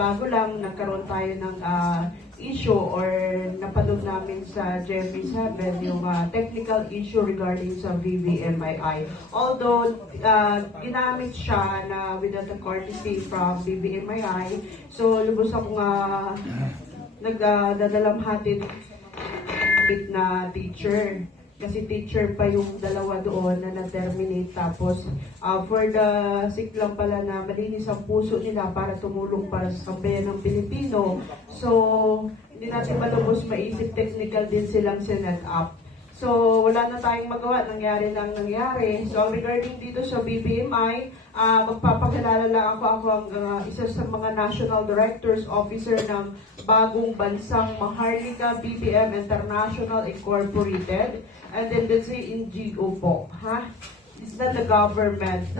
bago lang nagkaroon tayo ng issue or napanood namin sa GMP7 yung technical issue regarding sa BBMII. Although ginamit siya na without a courtesy from BBMII, so lubos akong nagdadalamhatin na teacher. Kasi teacher pa yung dalawa doon na na-terminate. Tapos, for the sake lang pala na malinis ang puso nila para tumulong para sa sambayan ng Pilipino. So, hindi natin malubos maisip, technical din silang sinet up. So, wala na tayong magawa, nangyari lang nangyari. So, regarding dito sa BBMI, magpapakilala lang ako ang isa sa mga National Directors Officer ng bagong bansang Maharlika BBM International Incorporated. And then, let's say NGO po. It's not the government.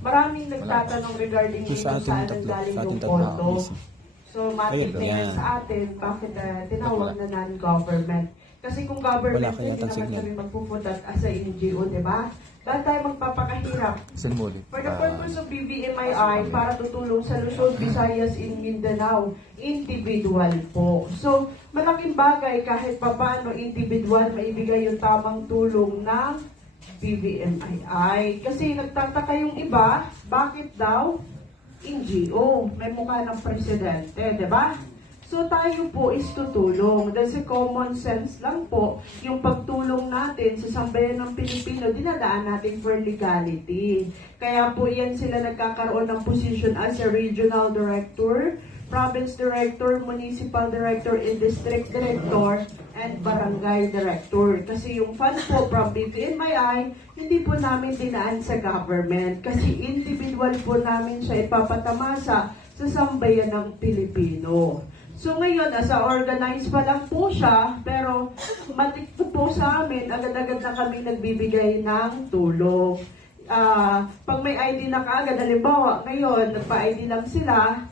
Maraming nagtatanong regarding dito saan nanggaling yung pondo. So, matik na yan sa atin, bakit tinawag na non-government? Kasi kung government, hindi naman kami magpupunta as a NGO, di ba? Dahil tayo magpapakahirap. For the purpose of BBMII, para tutulong sa Luzon, Visayas, in Mindanao, individual po. So, malaking bagay kahit paano individual maibigay yung tamang tulong ng BBMII. Kasi nagtataka yung iba, bakit daw NGO? May mukha ng presidente, di ba? So tayo po is tutulong. Kasi common sense lang po, yung pagtulong natin sa sambayan ng Pilipino, dinadaan natin for legality. Kaya po yan sila nagkakaroon ng position as a regional director, province director, municipal director, and district director, and barangay director. Kasi yung fund po from BBMII, hindi po namin dinaan sa government. Kasi individual po namin siya ipapatamasa sa sambayan ng Pilipino. So ngayon, asa organized pa lang po siya, pero matik po sa amin, agad-agad na kami nagbibigay ng tulong. Pag may ID na kaagad, halimbawa, ngayon, nagpa-ID lang sila,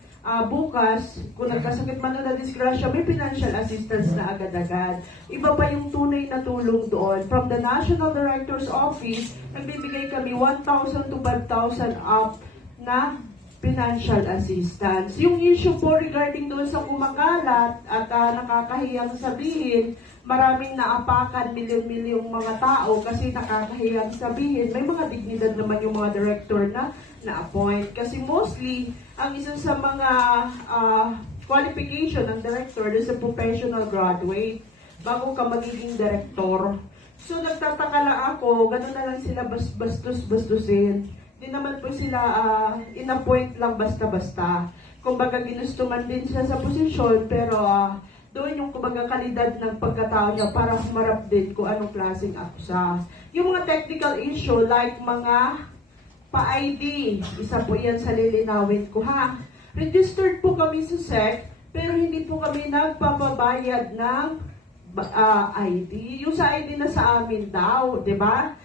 bukas, kung nagkasakit man na disgrasya, may financial assistance na agad-agad. Iba pa yung tunay na tulong doon. From the National Director's Office, nagbibigay kami 1,000 to 5,000 up na financial assistance. Yung issue po regarding doon sa kumakalat at nakakahiyang sabihin, maraming naapakan, milyon-milyong mga tao kasi nakakahiyang sabihin, may mga dignidad naman yung mga director na na-appoint. Kasi mostly, ang isa sa mga qualification ng director is a professional graduate bago ka magiging director. So nagtataka lang ako, gano'n na lang sila bastos-bastusin. Hindi naman po sila in-appoint lang basta-basta. Kumbaga ginusto man din siya sa posisyon, pero doon yung kumbaga kalidad ng pagkatao niya para humarap din kung anong klaseng akusa. Yung mga technical issue like mga pa-ID, isa po yan sa lilinawin ko ha. Registered po kami sa SEC, pero hindi po kami nagpapabayad ng ID. Yung sa ID na sa amin daw, di ba?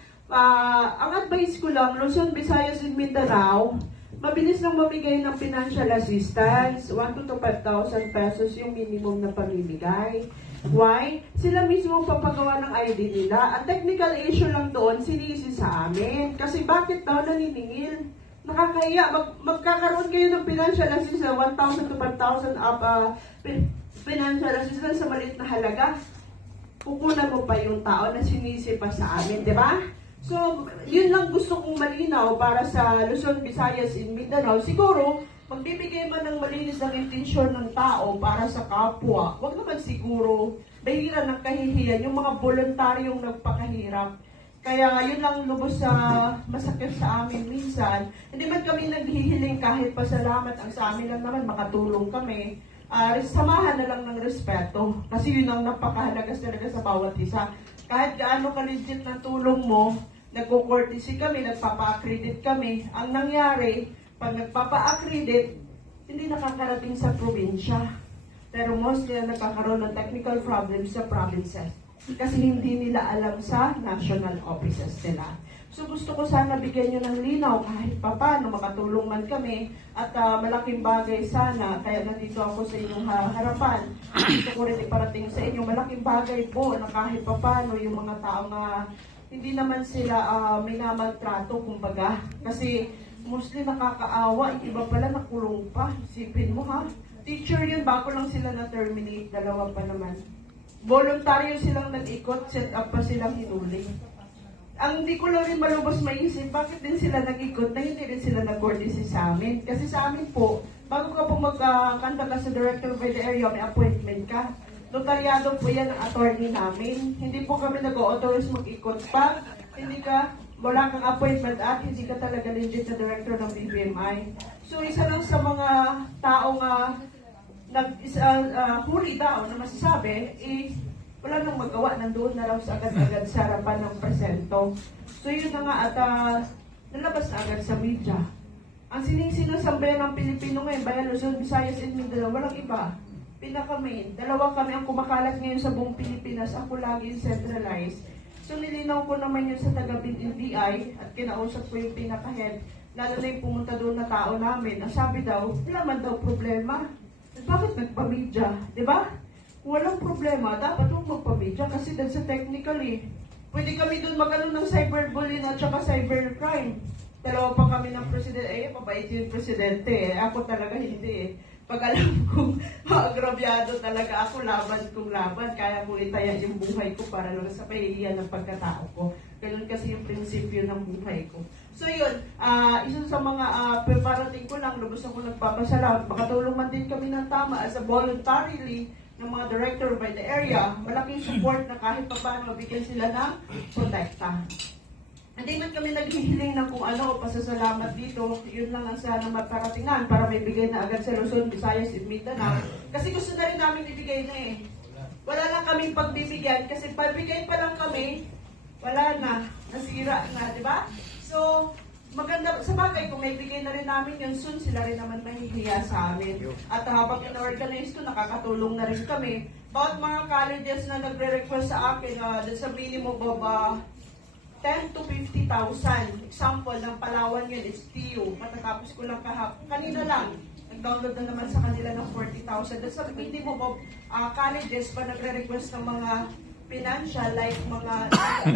Ang advice ko lang, Luzon, Visayas, and Mindanao, mabilis lang mamigay ng financial assistance, 1,000 to 5,000 pesos yung minimum na pamimigay. Why? Sila mismo papagawa ng ID nila. Ang technical issue lang doon, sinisi sa amin. Kasi bakit daw naniningil? Nakakahiya. Magkakaroon kayo ng financial assistance, 1,000 to 5,000 up financial assistance sa maliit na halaga. Kukunan mo pa yung tao na sinisi pa sa amin, di ba? So, yun lang gusto kong malinaw para sa Luzon, Visayas, in Mindanao. Siguro, magbibigay man ng malinis ng intensyon ng tao para sa kapwa. Huwag naman siguro, bahira ng kahihiyan, yung mga voluntaryong nagpakahirap. Kaya yun lang lubos sa masakit sa amin minsan. Hindi man kami naghihiling kahit pasalamat. Ang sa amin lang naman, makatulong kami. Samahan na lang ng respeto. Kasi yun ang napakahalaga talaga sa bawat isa. Kahit gaano ka-legit na tulong mo, nagko-courtesy kami, nagpapa-accredit kami. Ang nangyari, pag nagpapa-accredit, hindi nakakarating sa probinsya. Pero mostly na nagkakaroon ng technical problems sa provinces. Kasi hindi nila alam sa national offices nila. So gusto ko sana bigyan nyo ng linaw kahit paano makatulong man kami at malaking bagay sana. Kaya nandito ako sa inyong harapan. Gusto ko rin iparating sa inyo malaking bagay po na kahit paano yung mga tao na hindi naman sila minamaltrato kumbaga. Kasi mostly nakakaawa, yung iba pala nakulong pa. Isipin mo ha, teacher yun, bago lang sila na-terminate, dalawa pa naman. Voluntaryo silang nag-ikot, set up pa silang hinuli. Ang di ko lang rin malubos maisip, bakit din sila nag-ikot na hindi rin sila nag-courtesy sa amin? Kasi sa amin po, bago ka po magkanta ka sa director by the area, may appointment ka. Notaryado po yan ang attorney namin. Hindi po kami nag-authorize mag-ikot pa. Hindi ka, wala kang appointment at hindi ka talaga legit na director ng BBMI. So isa lang sa mga taong huli daw na masasabi, wala nang magawa, nandoon na raw sa agad-agad sa harapan ng presento. So yun na nga at nalabas na agad sa media. Ang sining-sinong sambayan ng Pilipino ngayon, Bayan, Luzon, Visayas, and Mindanao, walang iba. Pinaka-main. Dalawa kami ang kumakalat ngayon sa buong Pilipinas. Ako lagi yung centralized. So nilinaw ko naman yun sa taga-BNDI at kinausap ko yung pinaka-head. Lalo na yung pumunta doon na tao namin. Ang sabi daw, wala man daw problema. Bakit nagpa-media? Diba? Walang problema, dapat huwag magpamedya kasi dahil sa technical pwede kami doon magano ng cyberbullying at saka cybercrime. Dalawa pa kami ng presidente, mabait yung presidente ako talaga hindi Pag alam kong agrabyado talaga ako, laban kong laban, kaya ko itaya yung buhay ko para lang sa pahihiyan ng pagkatao ko. Ganun kasi yung prinsipyo ng buhay ko. So yun, isa sa mga preparating ko lang, lubos ako nagpapasalamat. Makatulong man din kami ng tama as a voluntarily ng mga director by the area, malaking support na kahit pa paano mabigyan sila ng protekta. Hindi man kami naghihiling ng kung ano, pasasalamat dito, yun lang ang sana maparatingan para may bigay na agad sa Luzon, Visayas, at Mindanao. Kasi gusto na rin namin ibigay na Wala lang kaming pagbibigyan kasi pagbigay pa lang kami, wala na, nasira na, di ba? So, maganda, sa bagay, kung may bigay na rin namin yun, soon sila rin naman mahihiya sa amin. At habang in-organize ko, nakakatulong na rin kami. Bawat mga colleges na nagre-request sa akin, sa minimum of 10 to 50,000. Example, ng Palawan yun, is TU. Matatapos ko lang kanina lang. Nag-download na naman sa kanila ng 40,000. At sa minimum of colleges pa nagre-request ng mga financial, like mga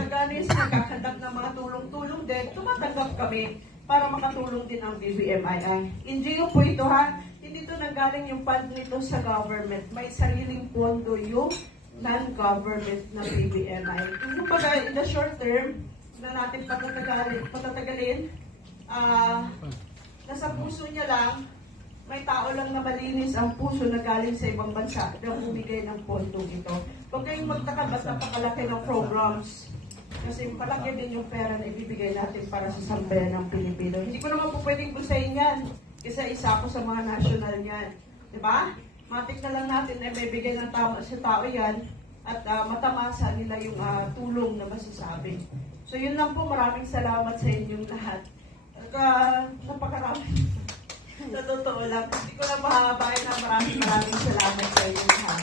naganis, nagkakandak ng mga tulong-tulong din, tumatanggap kami para makatulong din ang BBMI. NGO po ito ha, hindi ito nanggaling yung fund nito sa government. May sariling pondo yung non-government na BBMI. Kumbaga, in the short term, na natin patatagalin, nasa puso niya lang, may tao lang na malinis ang puso na galing sa ibang bansa na bumigay ng pondong ito. Huwag kayong magtaka, basta napakalaki ng programs. Kasi palaki din yung pera na ibibigay natin para sa sambayan ng Pilipino. Hindi ko naman po pwedeng busayin yan. Kasi isa ako sa mga national niyan. Diba? Matik na lang natin na may bigay ng tama sa tao yan at matamasa nila yung tulong na masasabi. So yun lang po, maraming salamat sa inyong lahat. Napakarami. Sa totoo lang, hindi ko na mahahabain na maraming salamat sa inyong lahat.